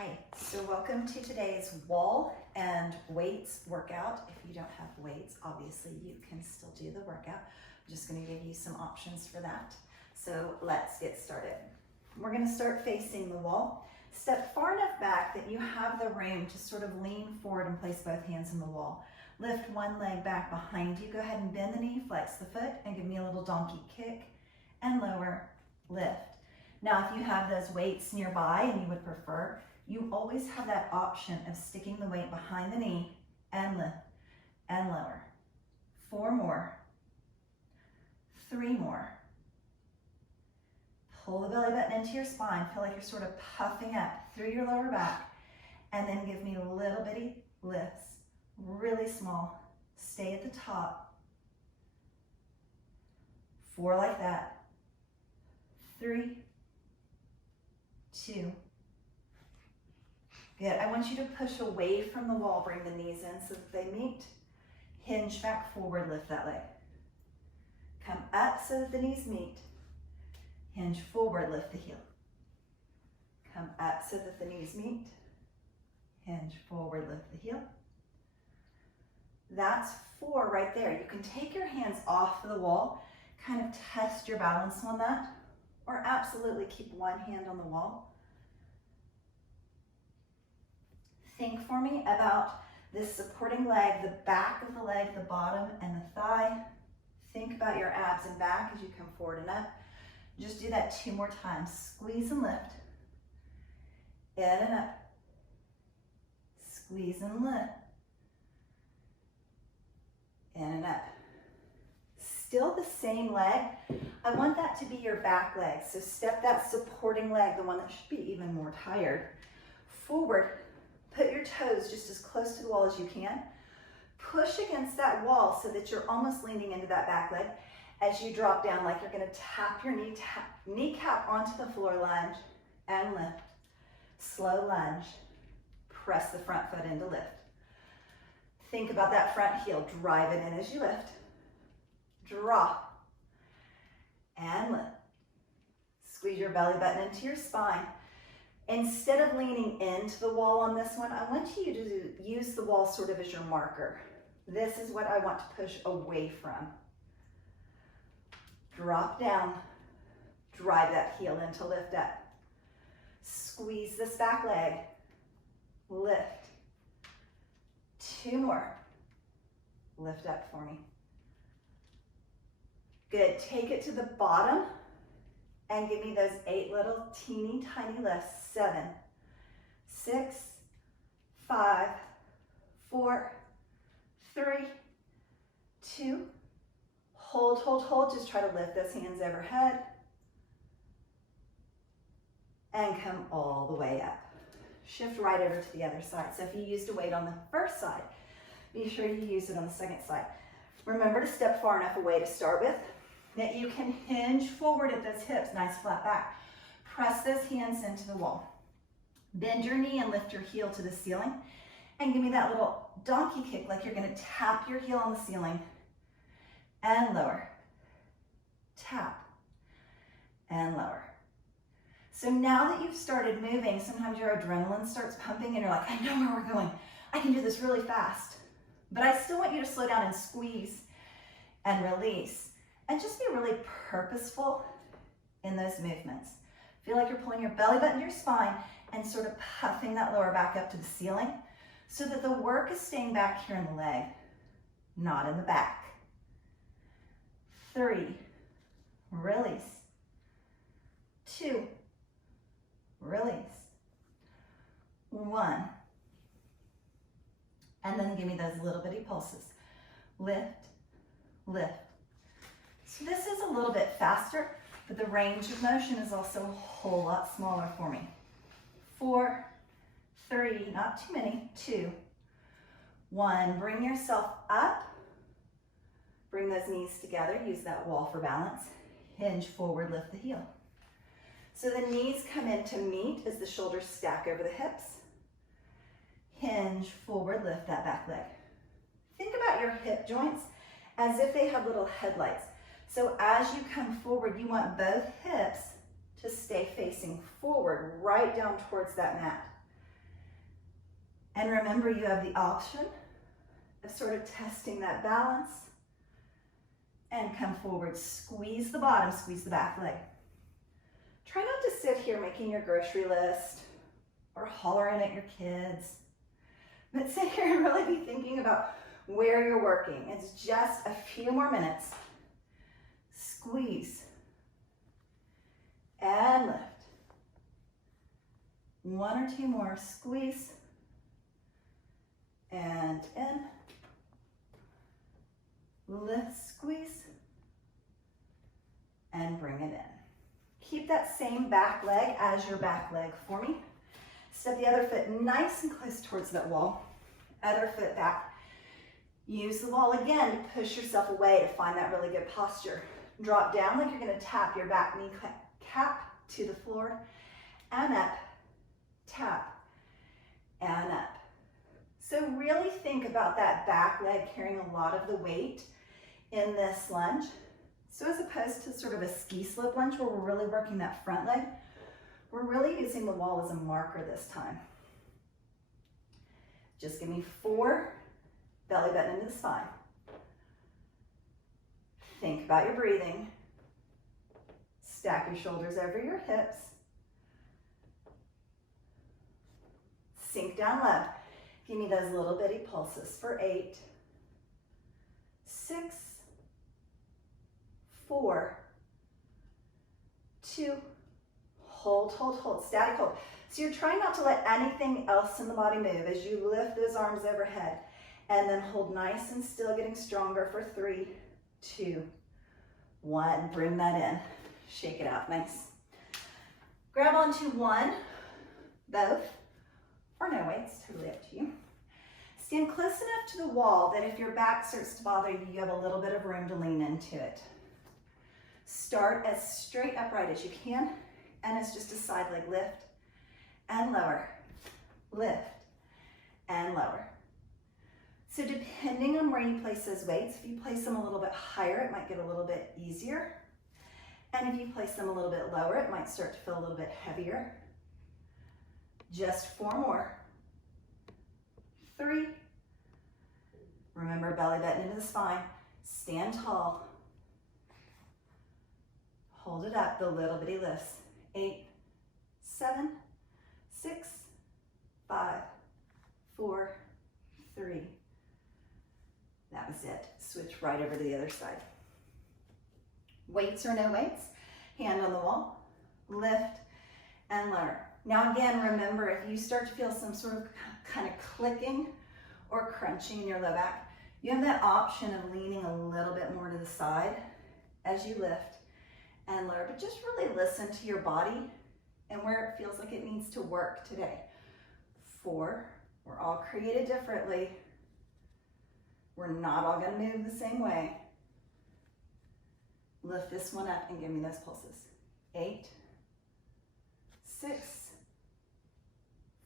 Hi, so welcome to today's wall and weights workout. If you don't have weights, obviously you can still do the workout. I'm just going to give you some options for that. So let's get started. We're going to start facing the wall. Step far enough back that you have the room to sort of lean forward and place both hands on the wall. Lift one leg back behind you. Go ahead and bend the knee, flex the foot, and give me a little donkey kick and lower, lift. Now, if you have those weights nearby and you would prefer, you always have that option of sticking the weight behind the knee and lift and lower. 4 more. 3 more. Pull the belly button into your spine. Feel like you're sort of puffing up through your lower back. And then give me little bitty lifts, really small. Stay at the top. 4 like that. 3, 2. Good. I want you to push away from the wall. Bring the knees in so that they meet. Hinge back forward. Lift that leg. Come up so that the knees meet. Hinge forward. Lift the heel. Come up so that the knees meet. Hinge forward. Lift the heel. That's 4 right there. You can take your hands off the wall. Kind of test your balance on that. Or absolutely keep one hand on the wall. Think for me about this supporting leg, the back of the leg, the bottom, and the thigh. Think about your abs and back as you come forward and up. Just do that 2 more times. Squeeze and lift. In and up. Squeeze and lift. In and up. Still the same leg. I want that to be your back leg. So step that supporting leg, the one that should be even more tired, forward. Put your toes just as close to the wall as you can. Push against that wall so that you're almost leaning into that back leg as you drop down, like you're going to tap your kneecap onto the floor, lunge and lift. Slow lunge. Press the front foot into lift. Think about that front heel. Drive it in as you lift. Drop and lift. Squeeze your belly button into your spine. Instead of leaning into the wall on this one, I want you to use the wall sort of as your marker. This is what I want to push away from. Drop down. Drive that heel in to lift up. Squeeze this back leg. Lift. 2 more. Lift up for me. Good. Take it to the bottom. And give me those 8 little teeny tiny lifts. 7, 6, 5, 4, 3, 2. Hold, hold, hold. Just try to lift those hands overhead. And come all the way up. Shift right over to the other side. So if you used a weight on the first side, be sure you use it on the second side. Remember to step far enough away to start with that you can hinge forward at those hips, nice flat back. Press those hands into the wall. Bend your knee and lift your heel to the ceiling. And give me that little donkey kick like you're going to tap your heel on the ceiling. And lower. Tap. And lower. So now that you've started moving, sometimes your adrenaline starts pumping and you're like, I know where we're going. I can do this really fast. But I still want you to slow down and squeeze and release. And just be really purposeful in those movements. Feel like you're pulling your belly button to your spine and sort of puffing that lower back up to the ceiling so that the work is staying back here in the leg, not in the back. 3, release. 2, release. 1. And then give me those little bitty pulses. Lift, lift. So this is a little bit faster, but the range of motion is also a whole lot smaller for me. 4, 3, not too many, 2, 1. Bring yourself up. Bring those knees together. Use that wall for balance. Hinge forward, lift the heel. So the knees come in to meet as the shoulders stack over the hips. Hinge forward, lift that back leg. Think about your hip joints as if they have little headlights. So as you come forward, you want both hips to stay facing forward, right down towards that mat. And remember, you have the option of sort of testing that balance and come forward. Squeeze the bottom, squeeze the back leg. Try not to sit here making your grocery list or hollering at your kids, but sit here and really be thinking about where you're working. It's just a few more minutes. Squeeze and lift. One or two more. Squeeze and in. Lift, squeeze, and bring it in. Keep that same back leg as your back leg for me. Step the other foot nice and close towards that wall. Other foot back. Use the wall again to push yourself away to find that really good posture. Drop down like you're going to tap your back knee cap to the floor, and up, tap, and up. So really think about that back leg carrying a lot of the weight in this lunge. So as opposed to sort of a ski slope lunge where we're really working that front leg, we're really using the wall as a marker this time. Just give me 4, belly button into the spine. Think about your breathing. Stack your shoulders over your hips. Sink down low. Give me those little bitty pulses for 8, 6, 4, 2, hold, hold, hold, static hold. So you're trying not to let anything else in the body move as you lift those arms overhead, and then hold nice and still, getting stronger for 3, 2, 1. Bring that in. Shake it out. Nice. Grab onto one, both, or no weights, totally up to you. Stand close enough to the wall that if your back starts to bother you, you have a little bit of room to lean into it. Start as straight upright as you can, and it's just a side leg lift and lower, lift and lower. So depending on where you place those weights, if you place them a little bit higher, it might get a little bit easier. And if you place them a little bit lower, it might start to feel a little bit heavier. Just 4 more. 3. Remember, belly button into the spine. Stand tall. Hold it up, the little bitty lifts. 8, 7, 6, 5, 4, 3. That was it. Switch right over to the other side. Weights or no weights, hand on the wall, lift and lower. Now again, remember, if you start to feel some sort of kind of clicking or crunching in your low back, you have that option of leaning a little bit more to the side as you lift and lower, but just really listen to your body and where it feels like it needs to work today. 4, we're all created differently. We're not all gonna move the same way. Lift this one up and give me those pulses. 8, 6,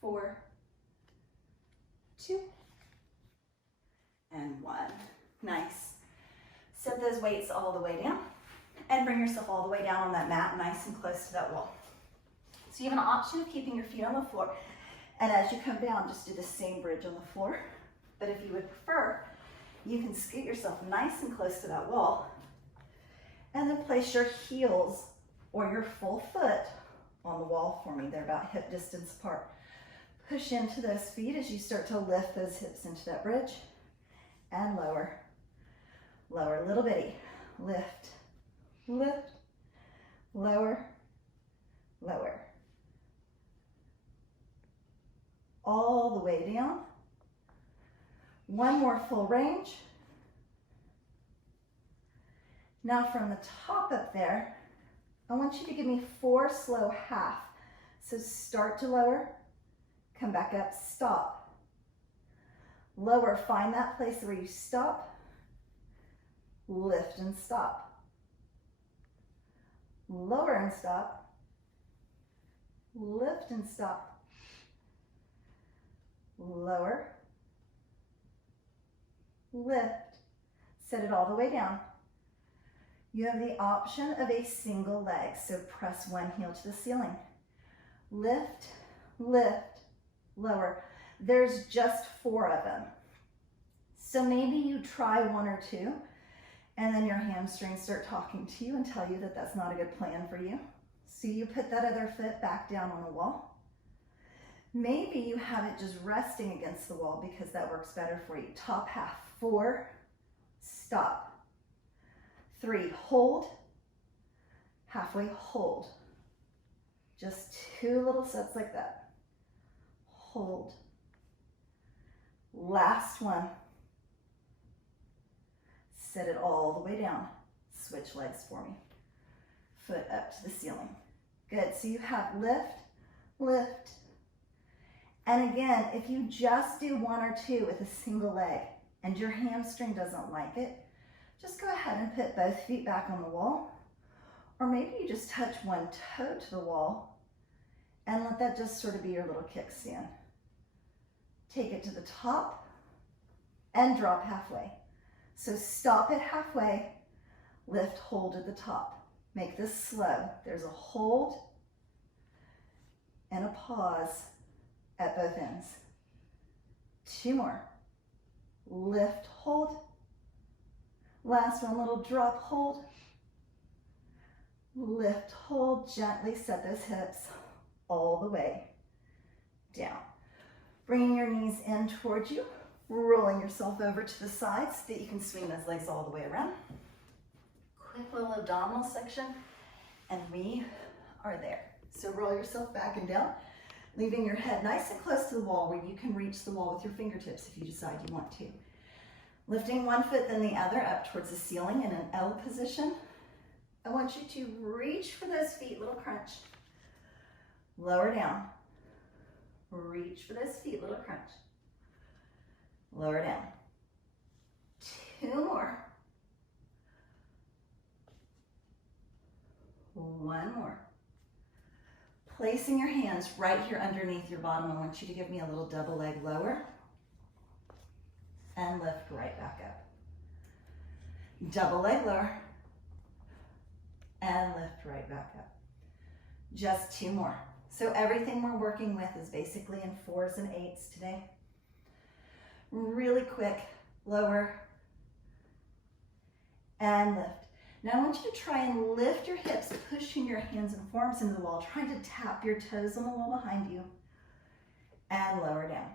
4, 2, and 1. Nice. Set those weights all the way down and bring yourself all the way down on that mat, nice and close to that wall. So you have an option of keeping your feet on the floor, and as you come down, just do the same bridge on the floor. But if you would prefer, you can scoot yourself nice and close to that wall, and then place your heels or your full foot on the wall for me. They're about hip distance apart. Push into those feet as you start to lift those hips into that bridge, and lower, lower, little bitty, lift, lift, lower, lower. All the way down. One more full range. Now from the top up there, I want you to give me 4 slow half. So start to lower, come back up, stop. Lower, find that place where you stop, lift and stop. Lower and stop, lift and stop. Lower, lift, set it all the way down. You have the option of a single leg, so press one heel to the ceiling. Lift, lift, lower. There's just 4 of them. So maybe you try 1 or 2, and then your hamstrings start talking to you and tell you that that's not a good plan for you. So you put that other foot back down on the wall. Maybe you have it just resting against the wall because that works better for you. Top half. 4, stop. 3, hold. Halfway, hold. Just 2 little sets like that. Hold. Last one. Set it all the way down. Switch legs for me. Foot up to the ceiling. Good, so you have lift, lift. And again, if you just do 1 or 2 with a single leg and your hamstring doesn't like it, just go ahead and put both feet back on the wall. Or maybe you just touch 1 toe to the wall and let that just sort of be your little kickstand. Take it to the top and drop halfway. So stop it halfway, lift, hold at the top. Make this slow. There's a hold and a pause at both ends. 2 more. Lift, hold. Last one, little drop, hold. Lift, hold, gently set those hips all the way down. Bringing your knees in towards you, rolling yourself over to the side so that you can swing those legs all the way around. Quick little abdominal section, and we are there. So roll yourself back and down, leaving your head nice and close to the wall where you can reach the wall with your fingertips if you decide you want to. Lifting 1 foot then the other up towards the ceiling in an L position. I want you to reach for those feet, little crunch. Lower down. Reach for those feet, little crunch. Lower down. 2 more. 1 more. Placing your hands right here underneath your bottom, I want you to give me a little double leg lower and lift right back up. Double leg lower and lift right back up. Just 2 more. So everything we're working with is basically in 4s and 8s today. Really quick, lower and lift. Now I want you to try and lift your hips, pushing your hands and forearms into the wall, trying to tap your toes on the wall behind you, and lower down.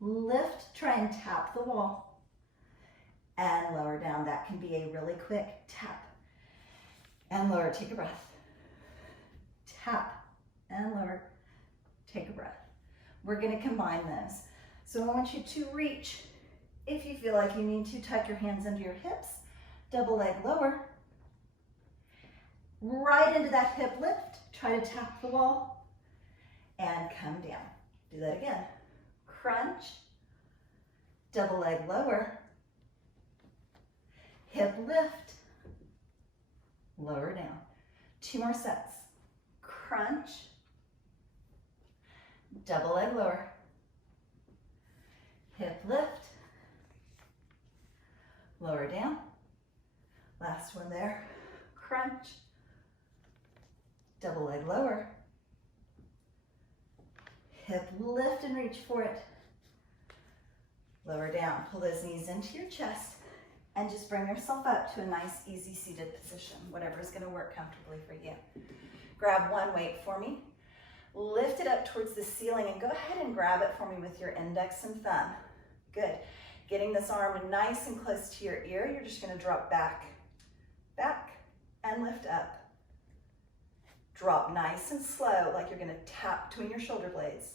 Lift, try and tap the wall, and lower down. That can be a really quick tap and lower. Take a breath. Tap and lower. Take a breath. We're going to combine those. So I want you to reach. If you feel like you need to, tuck your hands under your hips. Double leg lower. Right into that hip lift. Try to tap the wall and come down. Do that again. Crunch. Double leg lower. Hip lift. Lower down. 2 more sets. Crunch. Double leg lower. Hip lift. Lower down. Last one there. Crunch. Double leg lower. Hip lift and reach for it. Lower down. Pull those knees into your chest and just bring yourself up to a nice, easy seated position, whatever is going to work comfortably for you. Grab 1 weight for me. Lift it up towards the ceiling and go ahead and grab it for me with your index and thumb. Good. Getting this arm nice and close to your ear, you're just going to drop back, back, and lift up. Drop nice and slow, like you're going to tap between your shoulder blades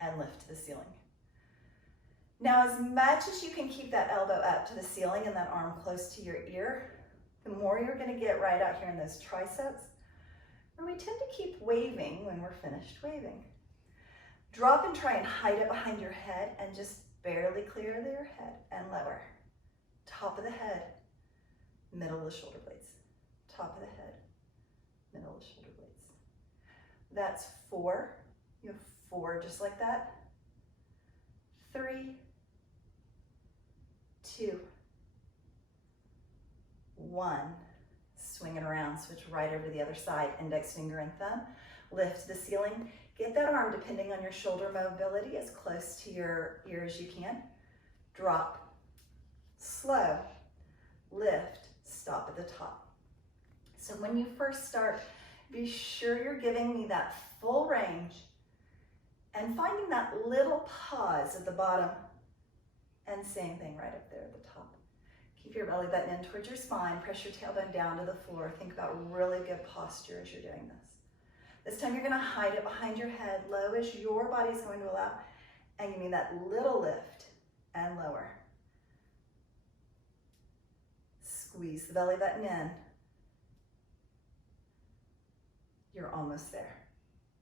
and lift to the ceiling. Now, as much as you can keep that elbow up to the ceiling and that arm close to your ear, the more you're going to get right out here in those triceps. And we tend to keep waving when we're finished waving. Drop and try and hide it behind your head and just barely clear your head and lower. Top of the head, middle of the shoulder blades. Top of the head, middle of the shoulder blades. That's 4. You have 4 just like that. 3, 2, 1. swing it around, switch right over to the other side, index finger and thumb, lift the ceiling. Get that arm, depending on your shoulder mobility, as close to your ear as you can. Drop, slow, lift, stop at the top. So when you first start, be sure you're giving me that full range and finding that little pause at the bottom, and same thing right up there at the top. Keep your belly button in towards your spine, press your tailbone down to the floor. Think about really good posture as you're doing this. This time you're gonna hide it behind your head, low as your body's going to allow, and give me that little lift and lower. Squeeze the belly button in. You're almost there.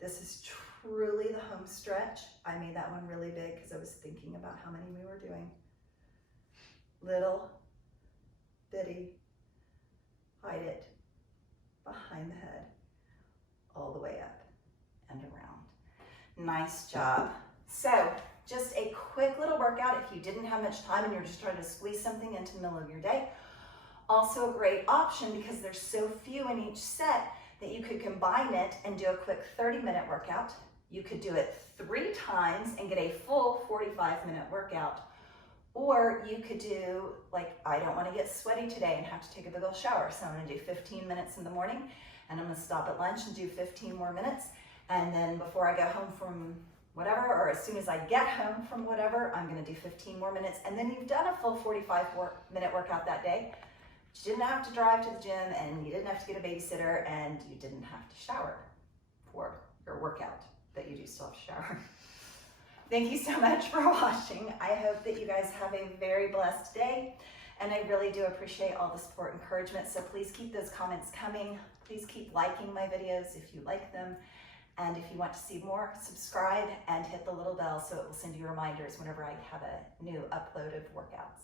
This is truly the home stretch. I made that one really big because I was thinking about how many we were doing. Little, bitty, hide it behind the head, all the way up and around. Nice job. So just a quick little workout if you didn't have much time and you're just trying to squeeze something into the middle of your day. Also a great option because there's so few in each set that you could combine it and do a quick 30-minute workout. You could do it 3 times and get a full 45-minute workout. Or you could do, like, I don't want to get sweaty today and have to take a big old shower, so I'm going to do 15 minutes in the morning, and I'm going to stop at lunch and do 15 more minutes. And then before I go home from whatever, or as soon as I get home from whatever, I'm going to do 15 more minutes. And then you've done a full 45-minute workout that day. You didn't have to drive to the gym, and you didn't have to get a babysitter, and you didn't have to shower for your workout, but you do still have to shower. Thank you so much for watching. I hope that you guys have a very blessed day, and I really do appreciate all the support and encouragement, so please keep those comments coming. Please keep liking my videos if you like them, and if you want to see more, subscribe and hit the little bell so it will send you reminders whenever I have a new upload of workouts.